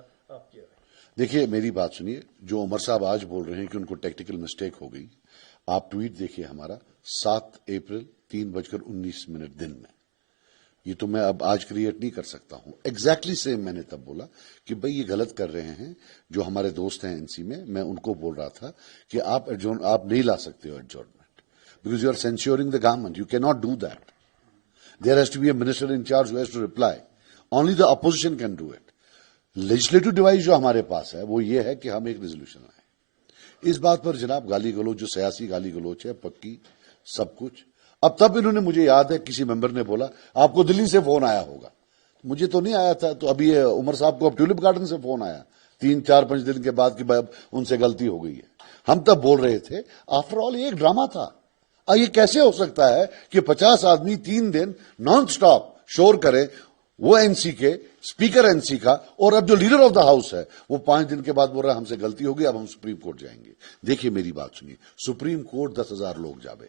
था, आपकी राय? देखिए मेरी बात सुनिए, जो उमर साहब आज बोल रहे हैं कि उनको टेक्निकल मिस्टेक हो गई, आप ट्वीट देखिए हमारा 7 अप्रैल 3:19 दिन में, ये तो मैं अब आज क्रिएट नहीं कर सकता हूं। एग्जैक्टली सेम मैंने तब बोला कि भाई ये गलत कर रहे हैं, जो हमारे दोस्त हैं एनसी में, मैं उनको बोल रहा था कि आप नहीं ला सकते हो adjournment, because you are censuring the government, you can not do that. There has to be a minister in charge who has to reply, only the opposition can do it. Legislative device जो हमारे पास है वो ये है कि हम एक resolution लाएं। इस बात पर जनाब गाली गलोच, जो सियासी गाली गलोच है पक्की, सब कुछ। अब तब इन्होंने, मुझे याद है किसी मेंबर ने बोला आपको दिल्ली से फोन आया होगा, मुझे तो नहीं आया था। तो अभी उमर साहब को अब ट्यूलिप गार्डन से फोन आया 3-4-5 दिन के बाद कि उनसे गलती हो गई है। हम तब बोल रहे थे आफ्टर ऑल ये एक ड्रामा था। ये कैसे हो सकता है कि 50 आदमी 3 दिन नॉन स्टॉप शोर करें, वो एनसी के स्पीकर एनसी का, और अब जो लीडर ऑफ द हाउस है वो 5 दिन के बाद बोल रहा है हमसे गलती होगी, अब हम सुप्रीम कोर्ट जाएंगे। देखिए मेरी बात सुनिए, सुप्रीम कोर्ट 10,000 लोग जावे,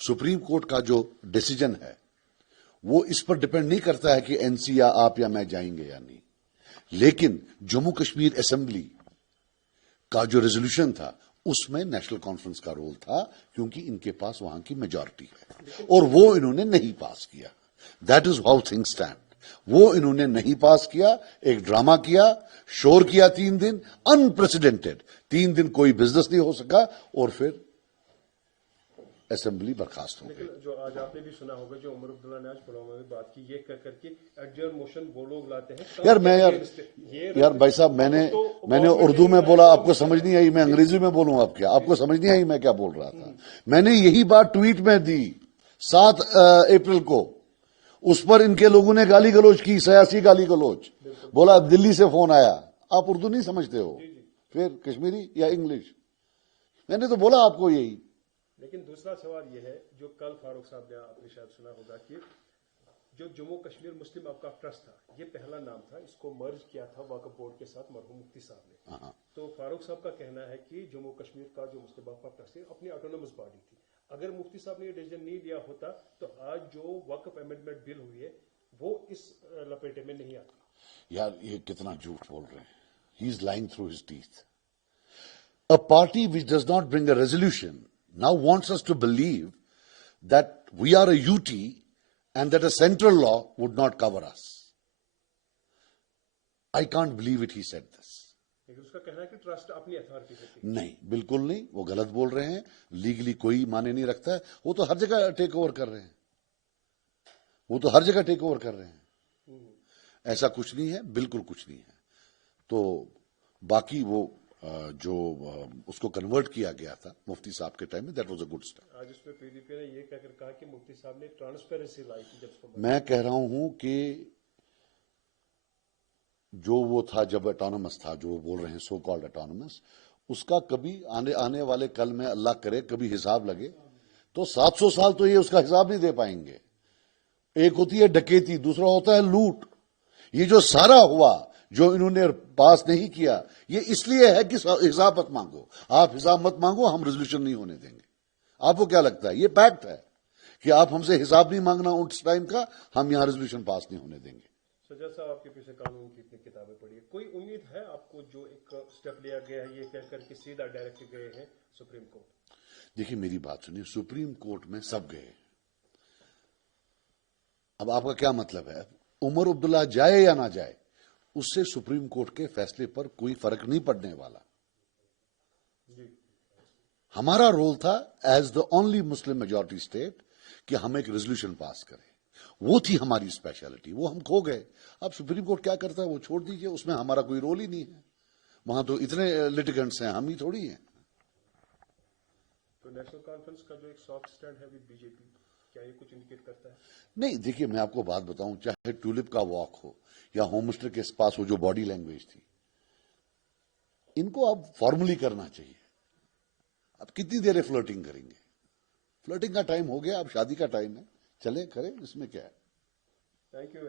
सुप्रीम कोर्ट का जो डिसीजन है वो इस पर डिपेंड नहीं करता है कि एनसी या आप या मैं जाएंगे या नहीं। लेकिन जम्मू कश्मीर असेंबली का जो रेजोल्यूशन था उसमें नेशनल कॉन्फ्रेंस का रोल था, क्योंकि इनके पास वहां की मेजॉरिटी है, और वो इन्होंने नहीं पास किया। That is how things stand. वो इन्होंने नहीं पास किया, एक ड्रामा किया, शोर किया 3 दिन, अनप्रेसिडेंटेड 3 दिन कोई बिजनेस नहीं हो सका, और फिर असेंबली बर्खास्त हो गई। लेकिन जो आज आपने भी सुना होगा, जो उमर अब्दुल्ला ने आज पुलवामा में बात की, ये कर करके एडजर्न मोशन वो लोग लाते हैं। यार भाई साहब, मैंने उर्दू में बोला, आपको समझ नहीं आई, मैं अंग्रेजी में बोलूं आप क्या, आपको समझ नहीं आई मैं क्या बोल रहा था? मैंने यही बात ट्वीट में दी 7 अप्रैल को। उस पर इनके लोगों ने गाली गलोच की, सियासी गाली गलोच, बोला दिल्ली से फोन आया। आप उर्दू नहीं समझते हो, फिर कश्मीरी या इंग्लिश? मैंने तो बोला आपको यही। लेकिन दूसरा सवाल यह है, जो कल फारूक साहब ने, आपने शायद सुना होगा कि जो जम्मू कश्मीर मुस्लिम अवकाफ ट्रस्ट था, ये पहला नाम था, इसको मर्ज किया था वक्फ बोर्ड के साथ मरहूम मुफ्ती साहब ने। तो फारूक साहब का कहना है कि जम्मू कश्मीर का जो मुस्लिम अवकाफ ट्रस्ट है अपनी ऑटोनोमस बॉडी थी, अगर मुफ्ती साहब ने ये डिसीजन नहीं लिया होता तो आज जो वक्फ अमेंडमेंट बिल हुई है वो इस लपेटे में नहीं आती। यार ये कितना झूठ बोल रहे हैं। He is lying through his teeth. A party which does not bring a resolution now wants us to believe that we are a UT and that a central law would not cover us. I can't believe it, he said this. उसका कहना है कि trust अपनी authority देती है। नहीं, बिल्कुल नहीं, वो गलत बोल रहे हैं। लीगली कोई माने नहीं रखता है। वो तो हर जगह टेक ओवर कर रहे हैं, वो तो हर जगह टेक ओवर कर रहे हैं। ऐसा कुछ नहीं है, बिल्कुल कुछ नहीं है। तो बाकी वो जो उसको कन्वर्ट किया गया था मुफ्ती साहब के टाइम में, that was a good step. आज उसमें पीडीपी ने ये कहकर कहा कि मुफ्ती साहब ने ट्रांसपेरेंसी लाई थी जब। मैं कह रहा हूं कि जो वो था जब ऑटोनमस था, जो बोल रहे हैं सो कॉल्ड ऑटोनमस, उसका कभी आने वाले कल में अल्लाह करे कभी हिसाब लगे तो 700 साल तो ये उसका हिसाब नहीं दे पाएंगे। एक होती है डकैती, दूसरा होता है लूट। ये जो सारा हुआ, जो इन्होंने पास नहीं किया, ये इसलिए है कि हिसाब मत मांगो। आप हिसाब मत मांगो, हम रेजोल्यूशन नहीं होने देंगे। आपको क्या लगता है? ये पैक्ट है कि आप हमसे हिसाब नहीं मांगना उस टाइम का, हम यहां रेजोल्यूशन पास नहीं होने देंगे। सज्जाद साहब, आपके पीछे कानून की इतनी किताबें पढ़ी है, कोई उम्मीद है आपको जो एक स्टेप लिया गया है ये कहकर के सीधा डायरेक्ट गए हैं सुप्रीम कोर्ट? देखिए मेरी बात सुनिए, सुप्रीम कोर्ट में सब गए। अब आपका क्या मतलब है? उमर अब्दुल्ला जाए या ना जाए, उससे सुप्रीम कोर्ट के फैसले पर कोई फर्क नहीं पड़ने वाला। हमारा रोल था as the only muslim majority state कि हम एक रेजोल्यूशन पास करें, वो थी हमारी स्पेशलिटी। वो हम खो गए। अब सुप्रीम कोर्ट क्या करता है वो छोड़ दीजिए, उसमें हमारा कोई रोल ही नहीं है। वहां तो इतने लिटिगेंट्स हैं, हम ही थोड़ी हैं। तो नेशनल कॉन्फ्रेंस का जो एक सॉफ्ट स्टैंड है विद बीजेपी, क्या ये कुछ इंडिकेट करता है? नहीं, देखिए मैं आपको बात बताऊं, चाहे ट्यूलिप का वॉक हो या होम मिनिस्टर के पास वो जो बॉडी लैंग्वेज थी, इनको अब फॉर्मली करना चाहिए। अब कितनी देर फ्लर्टिंग करेंगे? फ्लर्टिंग का टाइम हो गया, अब शादी का टाइम है, चले करें, इसमें क्या है। Thank you.